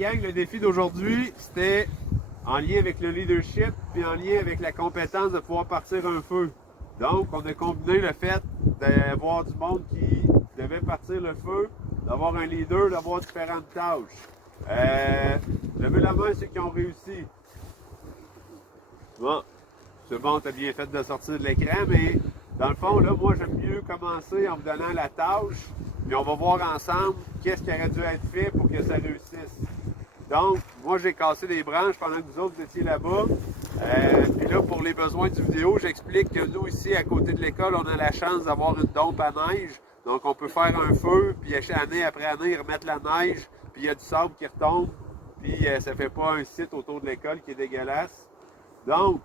gang, le défi d'aujourd'hui, c'était en lien avec le leadership puis en lien avec la compétence de pouvoir partir un feu. Donc, on a combiné le fait d'avoir du monde qui devait partir le feu, d'avoir un leader, d'avoir différentes tâches. Levez la main ceux qui ont réussi. Bon, c'est bon, t'as bien fait de sortir de l'écran, mais dans le fond, là, moi, j'aime mieux commencer en vous donnant la tâche, puis on va voir ensemble qu'est-ce qui aurait dû être fait pour que ça réussisse. Donc, moi, j'ai cassé des branches pendant que vous autres vous étiez là-bas. Puis là, pour les besoins du vidéo, j'explique que nous, ici, à côté de l'école, on a la chance d'avoir une dompe à neige. Donc, on peut faire un feu, puis année après année, remettre la neige, puis il y a du sable qui retombe, puis ça fait pas un site autour de l'école qui est dégueulasse. Donc,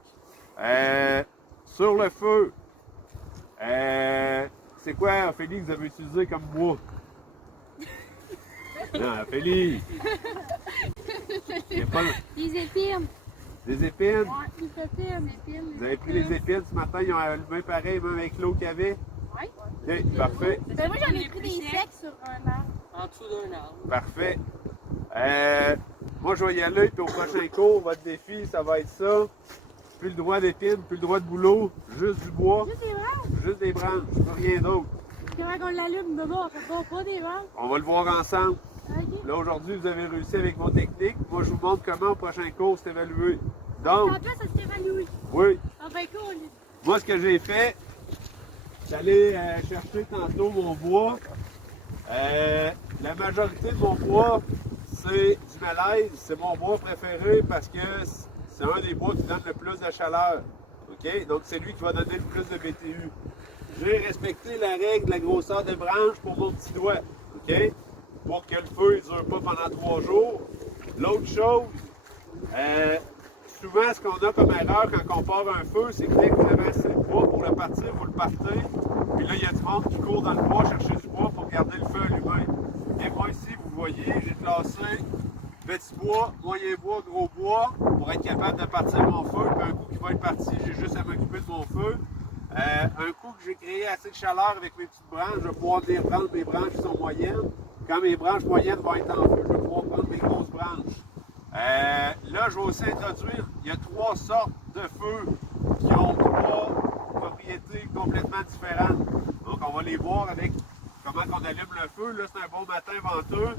sur le feu, c'est quoi, Ophélie, que vous avez utilisé comme bois? Non, Ophélie! Pas... Des épines. Des épines? Ouais, des épines. Vous avez pris les épines ce matin, ils ont allumé pareil, même avec l'eau qu'il y avait? Oui. OK, parfait. Ben moi, j'en ai pris des secs sur un arbre. En dessous d'un arbre. Parfait. Moi, je vais y aller, puis au prochain cours, votre défi, ça va être ça. Plus le droit d'épines, plus le droit de boulot, juste du bois. Juste des branches. Juste des branches, rien d'autre. Comment qu'on l'allume, baba? On fait pas des branches. On va le voir ensemble. OK. Là, aujourd'hui, vous avez réussi avec vos techniques. Moi, je vous montre comment au prochain cours c'est évalué. Donc, Tantôt, ça s'est évanoui. oui, Ah ben cool. moi, ce que j'ai fait, j'allais chercher tantôt mon bois. La majorité de mon bois, c'est du malaise. C'est mon bois préféré parce que c'est un des bois qui donne le plus de chaleur. OK? Donc, c'est lui qui va donner le plus de BTU. J'ai respecté la règle de la grosseur des branches pour mon petit doigt. OK? Pour que le feu ne dure pas pendant 3 jours. L'autre chose, souvent, ce qu'on a comme erreur quand on part un feu, c'est que dès que vous avez assez de bois pour le partir, vous le partez. Puis là, il y a du monde qui court dans le bois chercher du bois pour garder le feu allumé. Et moi ici, vous voyez, j'ai classé petit bois, moyen bois, gros bois pour être capable de partir mon feu. Puis un coup qui va être parti, j'ai juste à m'occuper de mon feu. Un coup que j'ai créé assez de chaleur avec mes petites branches, je vais pouvoir venir prendre mes branches qui sont moyennes. Quand mes branches moyennes vont être en feu, je vais pouvoir prendre mes grosses branches. Là, je vais aussi introduire, il y a 3 sortes de feux qui ont 3 propriétés complètement différentes. Donc, on va les voir avec comment on allume le feu. Là, c'est un bon matin venteux.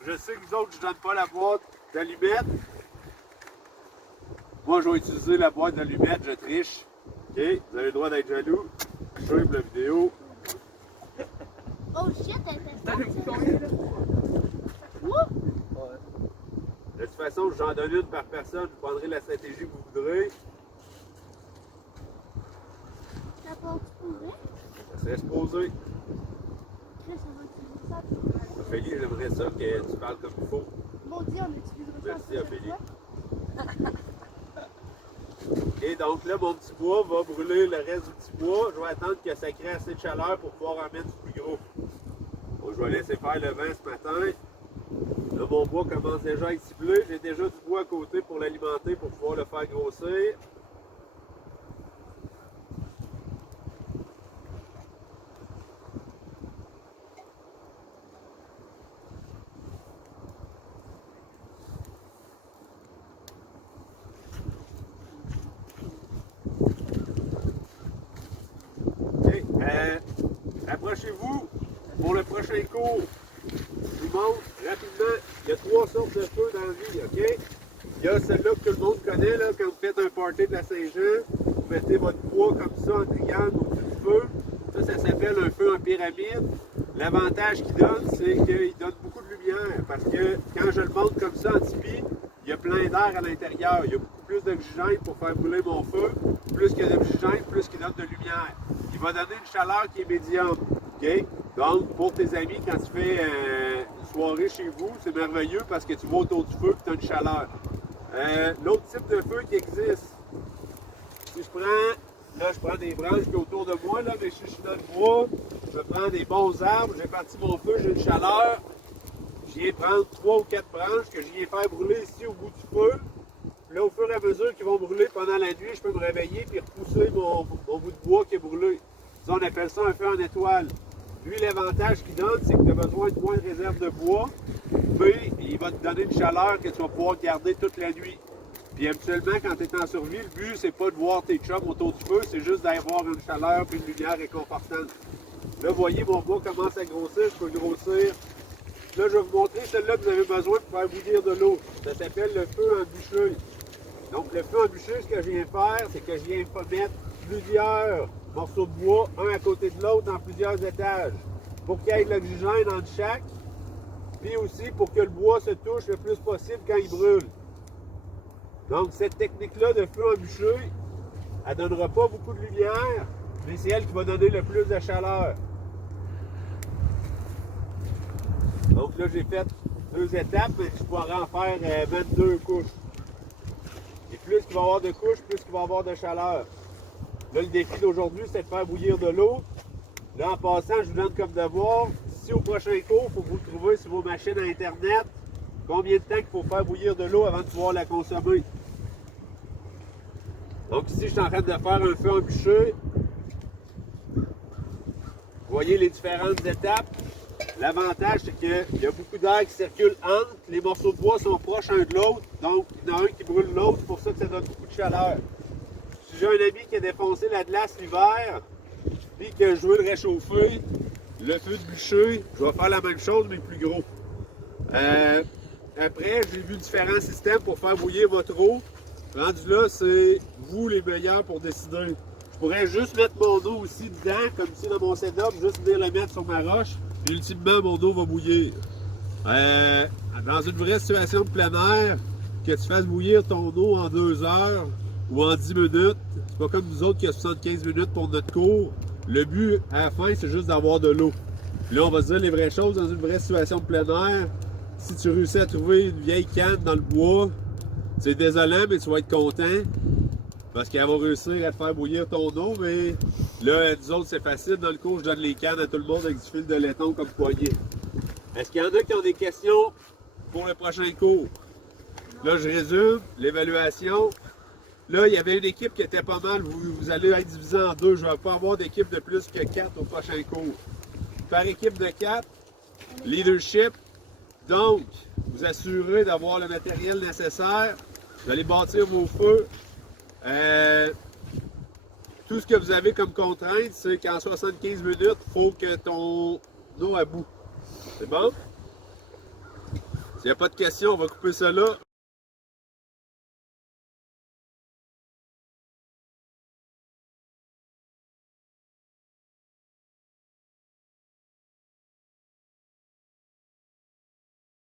Je sais que vous autres, je ne donne pas la boîte d'allumettes. Moi, je vais utiliser la boîte d'allumettes, je triche. OK? Vous avez le droit d'être jaloux. Je filme la vidéo. Oh shit, elle était forte. De toute façon, j'en donne une par personne. Vous prendrez la stratégie que vous voudrez. Ça part du pourrait. Ça serait supposé. Chris, on va utiliser ça. Ophélie, j'aimerais ça que tu parles comme il faut. Bon Dieu, on utilisera ça. Merci, Ophélie. Et donc là, mon petit bois va brûler le reste du petit bois. Je vais attendre que ça crée assez de chaleur pour pouvoir en mettre du plus gros. Bon, je vais laisser faire le vent ce matin. Là, mon bois commence déjà à être ciblé. J'ai déjà du bois à côté pour l'alimenter, pour pouvoir le faire grossir. OK. Approchez-vous pour le prochain cours. Je vous montre rapidement, il y a 3 sortes de feux dans la vie, OK? Il y a celle-là que tout le monde connaît, là, quand vous faites un party de la Saint-Jean, vous mettez votre bois comme ça en triangle au-dessus du feu. Ça s'appelle un feu en pyramide. L'avantage qu'il donne, c'est qu'il donne beaucoup de lumière, parce que quand je le monte comme ça en tipi, il y a plein d'air à l'intérieur. Il y a beaucoup plus d'oxygène pour faire brûler mon feu. Plus qu'il y a d'oxygène, plus qu'il donne de lumière. Il va donner une chaleur qui est médium. OK? Donc, pour tes amis, quand tu fais une soirée chez vous, c'est merveilleux parce que tu vas autour du feu et tu as une chaleur. L'autre type de feu qui existe, si je prends, là je prends des branches qui sont autour de moi, là, mais si je suis dans le bois, je prends des bons arbres, j'ai parti mon feu, j'ai une chaleur, je viens prendre 3 ou 4 branches que je viens faire brûler ici au bout du feu. Puis là, au fur et à mesure qu'ils vont brûler pendant la nuit, je peux me réveiller et repousser mon bout de bois qui est brûlé. Ça, on appelle ça un feu en étoile. Lui, l'avantage qu'il donne, c'est que tu as besoin de moins de réserve de bois, mais il va te donner une chaleur que tu vas pouvoir garder toute la nuit. Puis habituellement, quand tu es en survie, le but, c'est pas de voir tes chums autour du feu, c'est juste d'avoir une chaleur et une lumière réconfortante. Là, vous voyez, mon bois commence à grossir, je peux grossir. Là, je vais vous montrer celle-là que vous avez besoin pour faire bouillir de l'eau. Ça s'appelle le feu en bûcher. Donc, le feu en bûcher, ce que je viens faire, c'est que je viens mettre plusieurs morceaux de bois, un à côté de l'autre, en plusieurs étages, pour qu'il y ait de l'oxygène entre chaque, puis aussi pour que le bois se touche le plus possible quand il brûle. Donc, cette technique-là de feu en bûcher, elle ne donnera pas beaucoup de lumière, mais c'est elle qui va donner le plus de chaleur. Donc là, j'ai fait 2 étapes, mais je pourrais en faire 22 couches. Et plus qu'il va y avoir de couches, plus qu'il va y avoir de chaleur. Là, le défi d'aujourd'hui, c'est de faire bouillir de l'eau. Là, en passant, je vous donne comme devoir, si au prochain cours, il faut que vous le trouver sur vos machines à Internet, combien de temps il faut faire bouillir de l'eau avant de pouvoir la consommer. Donc ici, je suis en train de faire un feu en bûcher. Vous voyez les différentes étapes. L'avantage, c'est qu'il y a beaucoup d'air qui circule entre. Les morceaux de bois sont proches un de l'autre, donc il y en a un qui brûle l'autre, c'est pour ça que ça donne beaucoup de chaleur. Si j'ai un ami qui a défoncé la glace l'hiver, puis que je veux le réchauffer, le feu de bûcher, je vais faire la même chose, mais plus gros. Après, j'ai vu différents systèmes pour faire bouillir votre eau. Rendu là, c'est vous les meilleurs pour décider. Je pourrais juste mettre mon eau aussi dedans, comme ici dans mon setup, juste venir le mettre sur ma roche, puis ultimement, mon eau va bouillir. Dans une vraie situation de plein air, que tu fasses bouillir ton eau en 2 heures ou en 10 minutes, c'est pas comme nous autres qui a 75 minutes pour notre cours. Le but, à la fin, c'est juste d'avoir de l'eau. Là, on va se dire les vraies choses dans une vraie situation de plein air. Si tu réussis à trouver une vieille canne dans le bois, c'est désolant, mais tu vas être content. Parce qu'elle va réussir à te faire bouillir ton eau, mais là, nous autres, c'est facile. Dans le cours, je donne les cannes à tout le monde avec du fil de laiton comme poignée. Est-ce qu'il y en a qui ont des questions pour le prochain cours? Là, je résume l'évaluation. Là, il y avait une équipe qui était pas mal. Vous allez être divisé en 2. Je ne vais pas avoir d'équipe de plus que 4 au prochain cours. Par équipe de 4, leadership. Donc, vous assurez d'avoir le matériel nécessaire. Vous allez bâtir vos feux. Tout ce que vous avez comme contrainte, c'est qu'en 75 minutes, il faut que ton eau à bout. C'est bon? S'il n'y a pas de questions, on va couper ça là.